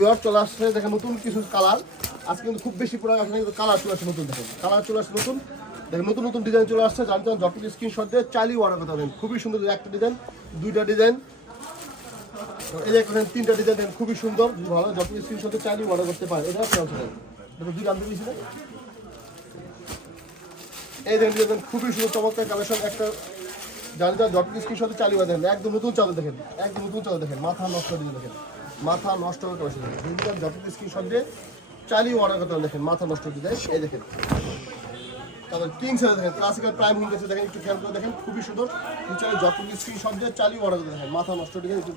বিহার চলে আসছে দেখেন নতুন কিছু কালার। আজকে কিন্তু খুব বেশি আসলে কিন্তু কালার চলে আসছে নতুন, দেখেন। কালার চলে আসছে নতুন। দেখেন নতুন নতুন ডিজাইন চলে আসছে জানতে চান স্ক্রিনশট দিয়ে খুবই সুন্দর একটা ডিজাইন দুইটা ডিজাইন এই যে এখানে তিনটা ডিজাইন দেখেন খুবই সুন্দর ভালো। যত স্ক্রিনশট দিয়ে অর্ডার করতে পারেন এটা দেখুন দুইটা আমি দিয়েছিলেন এই দেখেন ডিজাইন খুবই সুন্দর, চমৎকার কালেকশন একটা জানি যান যত স্ক্রিনশট চালিয়ে দেখেন একদম নতুন চালু দেখেন, একদম নতুন চালু দেখেন, মাথা নষ্ট দিয়ে দেখেন। মাথা নষ্ট হয়ে করেছে দেখেন যত স্ক্রিনশট দিয়ে চালিয়ে অর্ডার করতে দেখেন, মাথা নষ্ট হতে যায় এই দেখেন। তারপর কিং দেখেন ক্লাসিক্যাল প্রাইম গেছে দেখেন একটু খেয়াল করে দেখেন খুবই সুন্দর। যত স্ক্রিনশট দিয়ে চালিয়ে অর্ডার করতে দেখেন মাথা নষ্ট একটু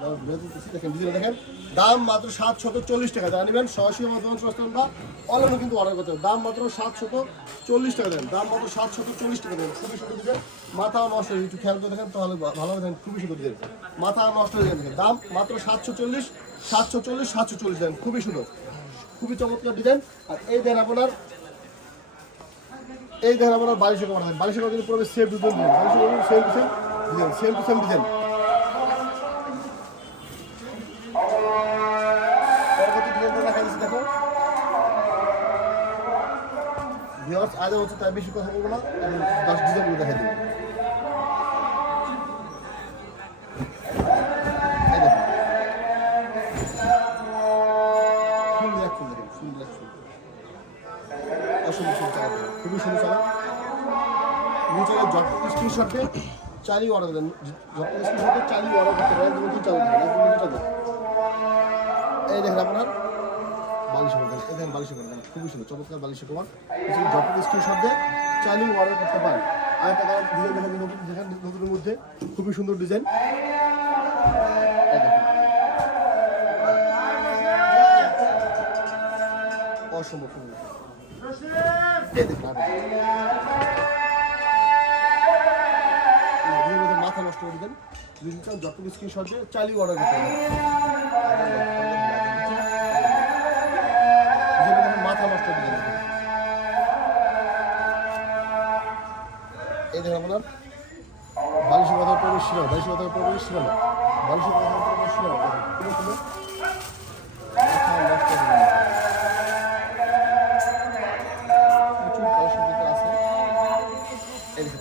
দাঁড়ান, দেখেন দেখেন? দাম মাত্র সাতশত চল্লিশ টাকা যারা নেবেন সরাসরি মাধ্যমে সস্তান বা অনলাইনে কিন্তু অর্ডার করতে হবে। দাম মাত্র সাতশত চল্লিশ টাকা দেন দাম মাত্র সাতশত চল্লিশ টাকা দেন খুবই সুন্দর ডিজাইন মাথা নষ্ট একটু খেয়াল করে দেখেন তাহলে ভালো দেখেন খুবই সুন্দর ডিজাইন মাথা নষ্ট হয়ে দেখেন দাম মাত্র সাতশো চল্লিশ সাতশো চল্লিশ সাতশো চল্লিশ দেন খুবই সুন্দর। খুবই চমৎকার ডিজাইন আর এই দেন আপনার এই দেখেন আপনার বালিশ কভার দেখেন। বালিশের কভার কিন্তু পুরো same design cover same to same design same to same design দেখা। আজ হচ্ছে তাই বেশি কথা বলব না দশ ডিজাইনগুলো দেখা দেবো। সুন্দর চালাতে খুবই সুন্দর চালা নিচে যত স্ক্রিনশটে চালিয়ে অর্ডার দেন। যত স্ক্রিনশটে চালিয়ে অর্ডার করতে চালু চালু এই দেখেন আপনার বালিশে করে এই দেখেন বালিশে করে খুবই সুন্দর, চমৎকার বালিশে কভার যত স্ক্রিনশট দিয়ে চালিয়ে অর্ডার করতে পারেন। আর একটা ডিজাইন নতুন দেখেন নতুনের মধ্যে খুবই সুন্দর ডিজাইন অসম্ভব সুন্দর। মাথা নষ্ট করে দেন যদি চান যত স্ক্রিনশট দিয়ে চালিয়ে অর্ডার করতে মাথা নষ্ট করে দেন এই দেখেন আপনার, বালিশের কথা প্রবেশ ছিল বালিশের কথা প্রবেশ ছিল বালিশের কথা প্রবেশ ছিল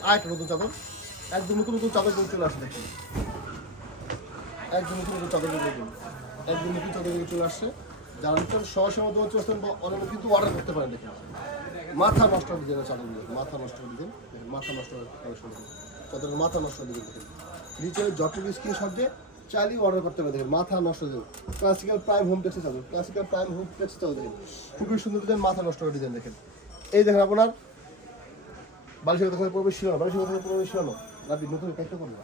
আরেকটা নতুন চাদর। একদম নতুন নতুন চাদর চলে আসছে দেখুন একদম নতুন নতুন চাদর দেখুন একদম নতুন চাদর চলে আসছে। যারা নিচ্ছেন মধ্যে চলে আসছেন বা কিন্তু অর্ডার করতে পারেন দেখুন মাথা নষ্ট করে দিবেন চাদরগুলো মাথা নষ্ট করে দিবেন। মাথা নষ্ট চাদরের মাথা নষ্ট করে দেখুন। নিচে যতটুকু স্ক্রিনশট দিয়ে চালিয়ে অর্ডার করতে পারেন দেখেন, মাথা নষ্ট করে দেবেন। ক্লাসিক্যাল প্রাইম হোম টেক্সের চাদর ক্লাসিক্যাল প্রাইম হোম টেক্সের চাদর দেখেন। খুবই সুন্দর মাথা নষ্ট করে ডিজাইন দেখেন। এই দেখেন আপনার বালিশের কথা প্রবেশ ছিল না বালিশের কথা প্রবেশ ছিল না রাবি নতুন একটা করব